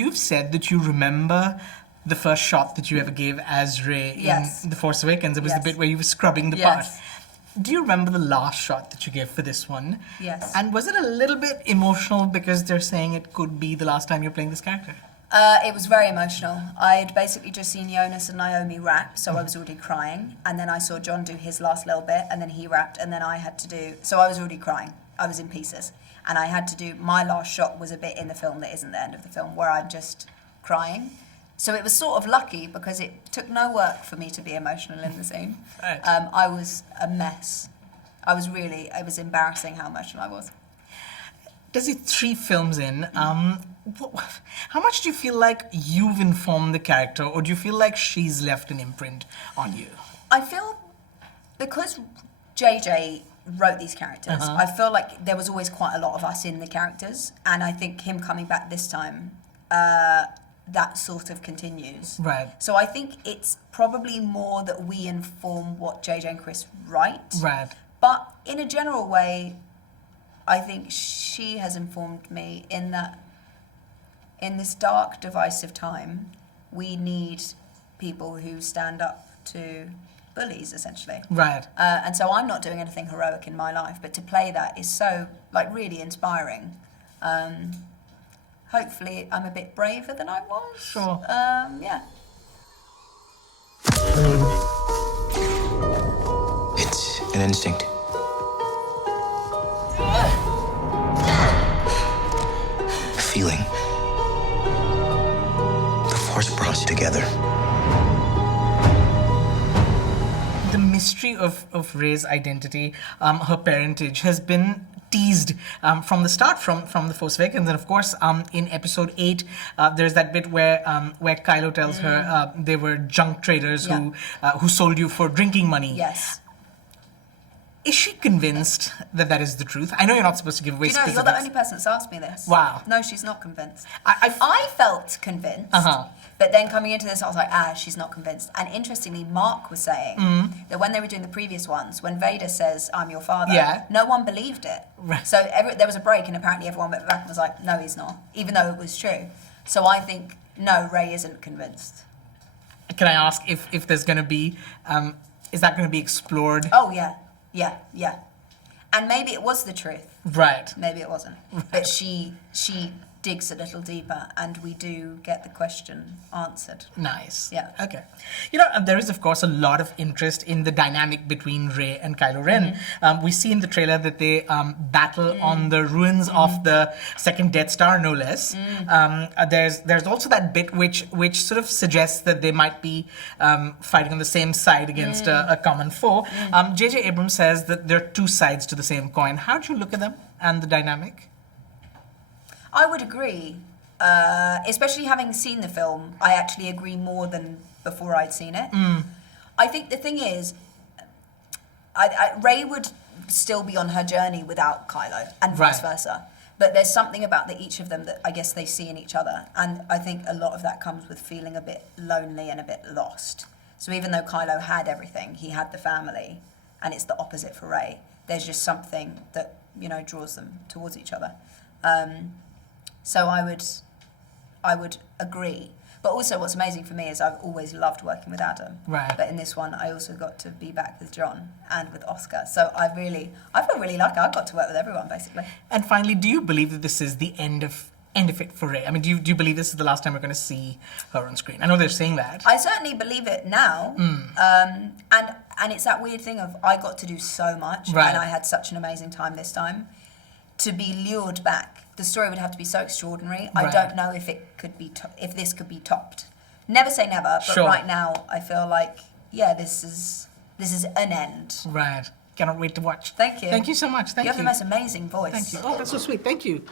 you've said that you remember the first shot that you ever gave as Rey in The Force Awakens. It was the bit where you were scrubbing the part. Do you remember the last shot that you gave for this one? Yes. And was it a little bit emotional because they're saying it could be the last time you're playing this character? It was very emotional. I'd basically just seen Jonas and Naomi rap, so I was already crying. And then I saw John do his last little bit, and then he rapped, and then I had to do... So I was already crying. I was in pieces. And I had to do... My last shot was a bit in the film that isn't the end of the film, where I'm just crying. So it was sort of lucky because it took no work for me to be emotional in the scene. Right. I was a mess. It was embarrassing how emotional I was. Does it 3 films in? How much do you feel like you've informed the character, or do you feel like she's left an imprint on you? I feel because JJ wrote these characters, I feel like there was always quite a lot of us in the characters, and I think him coming back this time, that sort of continues. Right. So I think it's probably more that we inform what JJ and Chris write. Right. But in a general way, I think she has informed me in that in this dark, divisive time, we need people who stand up to bullies, essentially. Right. And so I'm not doing anything heroic in my life, but to play that is so, really inspiring. Hopefully I'm a bit braver than I was. Sure. Yeah. It's an instinct. A feeling. The Force brought us together. The mystery of Rey's identity, her parentage, has been teased from the start, from The Force Awakens, and of course in Episode 8 there's that bit where Kylo tells her they were junk traders who sold you for drinking money. Yes. Is she convinced that is the truth? I know you're not supposed to give away specifics. You're the only person that's asked me this. Wow. No, she's not convinced. I felt convinced, but then coming into this, I was like, she's not convinced. And interestingly, Mark was saying that when they were doing the previous ones, when Vader says, "I'm your father," no one believed it. Right. So there was a break, and apparently everyone went back and was like, "No, he's not," even though it was true. So I think, no, Rey isn't convinced. Can I ask if there's going to be, is that going to be explored? Oh, yeah. Yeah. And maybe it was the truth. Right. Maybe it wasn't. Right. But she digs a little deeper, and we do get the question answered. Nice. Yeah. Okay. There is, of course, a lot of interest in the dynamic between Rey and Kylo Ren. We see in the trailer that they battle on the ruins of the second Death Star, no less. There's also that bit which sort of suggests that they might be fighting on the same side against a common foe. J.J. Abrams says that there are 2 sides to the same coin. How do you look at them and the dynamic? I would agree. Especially having seen the film, I actually agree more than before I'd seen it. I think the thing is, Rey would still be on her journey without Kylo, and vice versa. But there's something about each of them that I guess they see in each other. And I think a lot of that comes with feeling a bit lonely and a bit lost. So even though Kylo had everything, he had the family, and it's the opposite for Rey. There's just something that, draws them towards each other. So I would agree. But also what's amazing for me is I've always loved working with Adam. Right. But in this one, I also got to be back with John and with Oscar. So I feel really lucky. I got to work with everyone, basically. And finally, do you believe that this is the end of it for Rey? I mean, do you believe this is the last time we're going to see her on screen? I know they're saying that. I certainly believe it now. And it's that weird thing of I got to do so much, and I had such an amazing time this time. To be lured back, the story would have to be so extraordinary. Right. I don't know if it could be if this could be topped. Never say never, but right now I feel like this is an end. Right. Cannot wait to watch. Thank you. Thank you so much. Thank you. You have the most amazing voice. Thank you. Oh, that's so sweet. Thank you.